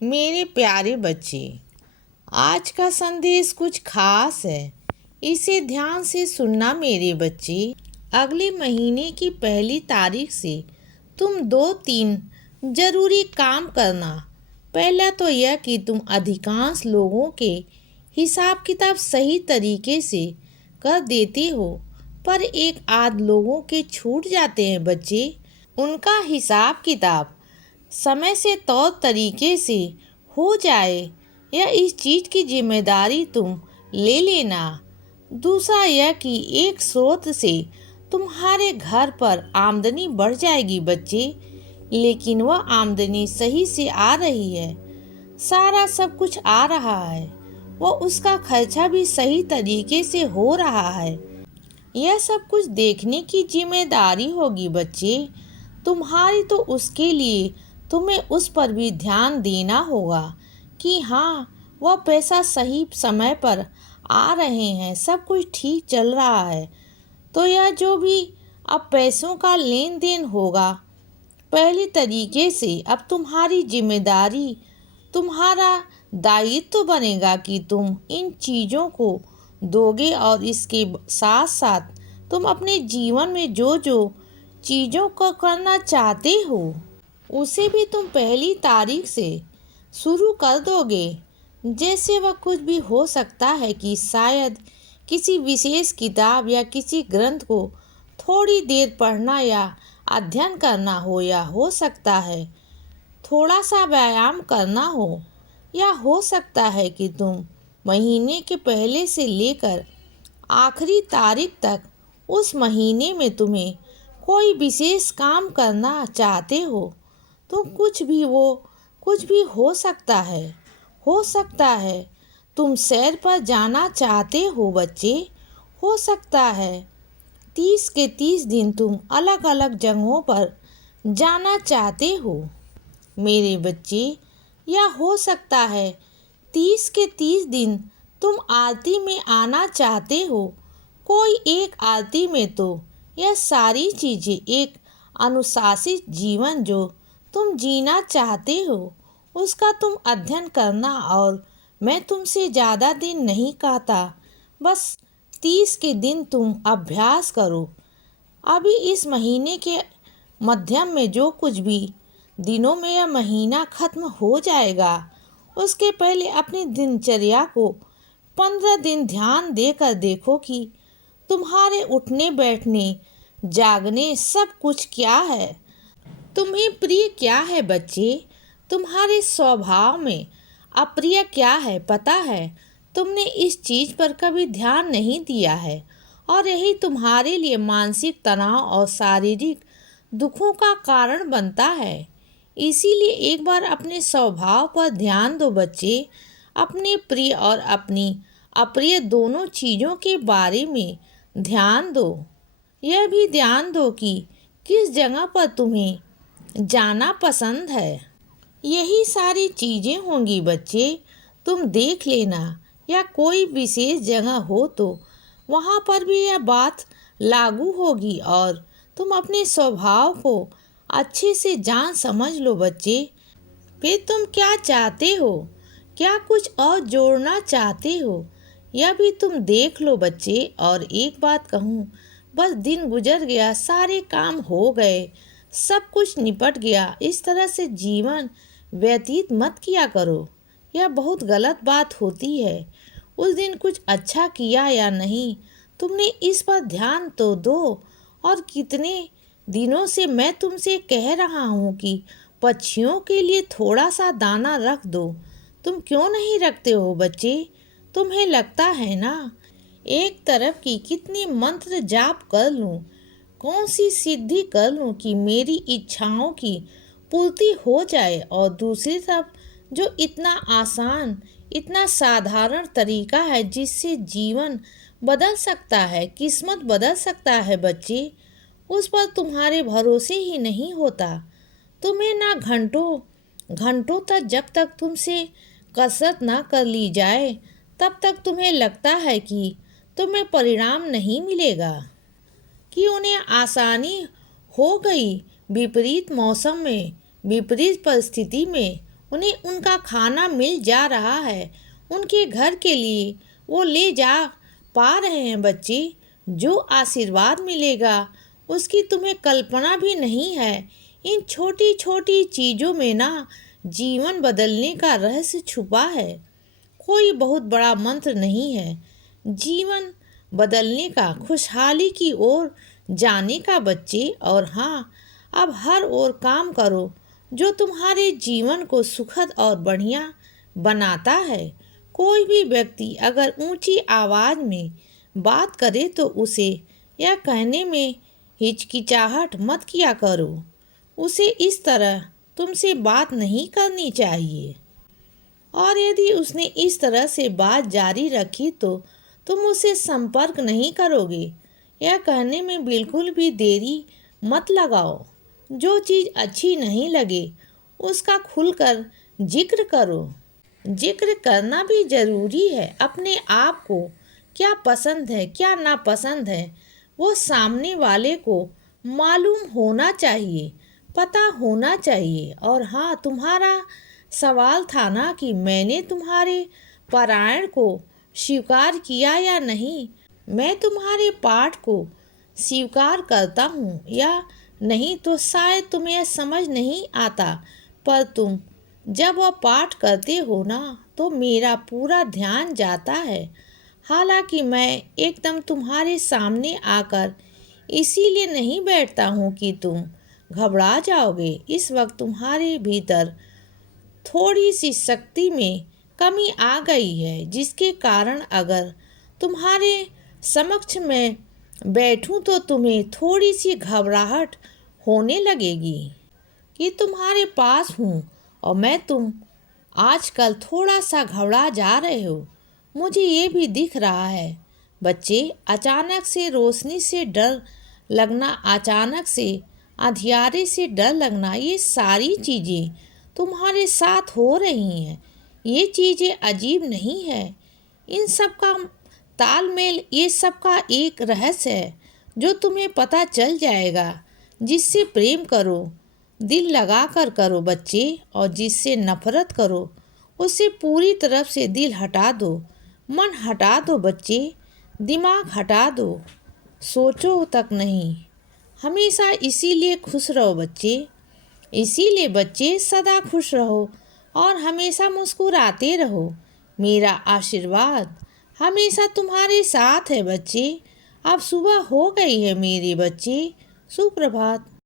मेरे प्यारे बच्चे, आज का संदेश कुछ खास है। इसे ध्यान से सुनना मेरे बच्चे। अगले महीने की पहली तारीख से तुम 2-3 जरूरी काम करना। पहला तो यह कि तुम अधिकांश लोगों के हिसाब किताब सही तरीके से कर देते हो, पर एक आध लोगों के छूट जाते हैं बच्चे। उनका हिसाब किताब समय से तौर तरीके से हो जाए, या इस चीज़ की जिम्मेदारी तुम ले लेना। दूसरा यह कि एक स्रोत से तुम्हारे घर पर आमदनी बढ़ जाएगी बच्चे, लेकिन वह आमदनी सही से आ रही है, सारा सब कुछ आ रहा है, वह उसका खर्चा भी सही तरीके से हो रहा है। यह सब कुछ देखने की जिम्मेदारी होगी बच्चे तुम्हारी। तो उसके लिए तुम्हें उस पर भी ध्यान देना होगा कि हाँ, वह पैसा सही समय पर आ रहे हैं, सब कुछ ठीक चल रहा है। तो यह जो भी अब पैसों का लेन देन होगा पहले तरीके से, अब तुम्हारी जिम्मेदारी, तुम्हारा दायित्व तो बनेगा कि तुम इन चीज़ों को दोगे, और इसके साथ साथ तुम अपने जीवन में जो जो चीज़ों को करना चाहते हो उसे भी तुम पहली तारीख से शुरू कर दोगे। जैसे वह कुछ भी हो सकता है कि शायद किसी विशेष किताब या किसी ग्रंथ को थोड़ी देर पढ़ना या अध्ययन करना हो, या हो सकता है थोड़ा सा व्यायाम करना हो, या हो सकता है कि तुम महीने के पहले से लेकर आखिरी तारीख तक उस महीने में तुम्हें कोई विशेष काम करना चाहते हो। तो कुछ भी हो सकता है। हो सकता है तुम सैर पर जाना चाहते हो बच्चे। हो सकता है 30 के 30 दिन तुम अलग अलग जगहों पर जाना चाहते हो मेरे बच्चे। या हो सकता है 30 के 30 दिन तुम आरती में आना चाहते हो। कोई एक आरती में तो यह सारी चीज़ें एक अनुशासित जीवन जो तुम जीना चाहते हो उसका तुम अध्ययन करना। और मैं तुमसे ज़्यादा दिन नहीं कहता, बस 30 के दिन तुम अभ्यास करो। अभी इस महीने के मध्यम में जो कुछ भी दिनों में यह महीना खत्म हो जाएगा, उसके पहले अपनी दिनचर्या को 15 दिन ध्यान देकर देखो कि तुम्हारे उठने बैठने जागने सब कुछ क्या है, तुम्हें प्रिय क्या है बच्चे, तुम्हारे स्वभाव में अप्रिय क्या है। पता है तुमने इस चीज़ पर कभी ध्यान नहीं दिया है, और यही तुम्हारे लिए मानसिक तनाव और शारीरिक दुखों का कारण बनता है। इसीलिए एक बार अपने स्वभाव पर ध्यान दो बच्चे। अपने प्रिय और अपनी अप्रिय दोनों चीज़ों के बारे में ध्यान दो। यह भी ध्यान दो कि किस जगह पर तुम्हें जाना पसंद है। यही सारी चीज़ें होंगी बच्चे, तुम देख लेना। या कोई विशेष जगह हो तो वहाँ पर भी यह बात लागू होगी, और तुम अपने स्वभाव को अच्छे से जान समझ लो बच्चे। फिर तुम क्या चाहते हो, क्या कुछ और जोड़ना चाहते हो, यह भी तुम देख लो बच्चे। और एक बात कहूँ, बस दिन गुजर गया, सारे काम हो गए, सब कुछ निपट गया, इस तरह से जीवन व्यतीत मत किया करो। यह बहुत गलत बात होती है। उस दिन कुछ अच्छा किया या नहीं, तुमने इस पर ध्यान तो दो। और कितने दिनों से मैं तुमसे कह रहा हूँ कि पक्षियों के लिए थोड़ा सा दाना रख दो, तुम क्यों नहीं रखते हो बच्चे। तुम्हें लगता है ना एक तरफ की कितनी मंत्र जाप कर लूँ, कौन सी सिद्धि कर लूँ कि मेरी इच्छाओं की पूर्ति हो जाए, और दूसरी तरफ जो इतना आसान, इतना साधारण तरीका है जिससे जीवन बदल सकता है, किस्मत बदल सकता है बच्चे, उस पर तुम्हारे भरोसे ही नहीं होता। तुम्हें ना घंटों घंटों तक, जब तक तुमसे कसरत ना कर ली जाए, तब तक तुम्हें लगता है कि तुम्हें परिणाम नहीं मिलेगा, कि उन्हें आसानी हो गई। विपरीत मौसम में, विपरीत परिस्थिति में उन्हें उनका खाना मिल जा रहा है, उनके घर के लिए वो ले जा पा रहे हैं बच्चे। जो आशीर्वाद मिलेगा उसकी तुम्हें कल्पना भी नहीं है। इन छोटी छोटी चीज़ों में ना जीवन बदलने का रहस्य छुपा है। कोई बहुत बड़ा मंत्र नहीं है जीवन बदलने का, खुशहाली की ओर जाने का बच्चे। और हाँ, अब हर ओर काम करो जो तुम्हारे जीवन को सुखद और बढ़िया बनाता है। कोई भी व्यक्ति अगर ऊंची आवाज़ में बात करे तो उसे यह कहने में हिचकिचाहट मत किया करो, उसे इस तरह तुमसे बात नहीं करनी चाहिए। और यदि उसने इस तरह से बात जारी रखी तो तुम उसे संपर्क नहीं करोगे। यह कहने में बिल्कुल भी देरी मत लगाओ। जो चीज़ अच्छी नहीं लगे उसका खुलकर जिक्र करो। जिक्र करना भी ज़रूरी है। अपने आप को क्या पसंद है क्या नापसंद है वो सामने वाले को मालूम होना चाहिए, पता होना चाहिए। और हाँ, तुम्हारा सवाल था ना कि मैंने तुम्हारे पारायण को स्वीकार किया या नहीं। मैं तुम्हारे पाठ को स्वीकार करता हूँ या नहीं तो शायद तुम्हें यह समझ नहीं आता, पर तुम जब वह पाठ करते हो ना तो मेरा पूरा ध्यान जाता है। हालांकि मैं एकदम तुम्हारे सामने आकर इसीलिए नहीं बैठता हूँ कि तुम घबरा जाओगे। इस वक्त तुम्हारे भीतर थोड़ी सी शक्ति में कमी आ गई है, जिसके कारण अगर तुम्हारे समक्ष मैं बैठूं तो तुम्हें थोड़ी सी घबराहट होने लगेगी कि तुम्हारे पास हूँ और मैं तुम आजकल थोड़ा सा घबरा जा रहे हो, मुझे ये भी दिख रहा है। बच्चे, अचानक से रोशनी से डर लगना, अचानक से अंधियारे से डर लगना, ये सारी चीज़ें तुम्हारे साथ हो रही हैं। ये चीज़ें अजीब नहीं है। इन सब का तालमेल, ये सब का एक रहस्य है जो तुम्हें पता चल जाएगा। जिससे प्रेम करो दिल लगा कर करो बच्चे, और जिससे नफरत करो उससे पूरी तरफ से दिल हटा दो, मन हटा दो बच्चे, दिमाग हटा दो, सोचो तक नहीं। हमेशा इसीलिए खुश रहो बच्चे। इसीलिए बच्चे सदा खुश रहो और हमेशा मुस्कुराते रहो। मेरा आशीर्वाद हमेशा तुम्हारे साथ है बच्चे। अब सुबह हो गई है मेरे बच्चे। सुप्रभात।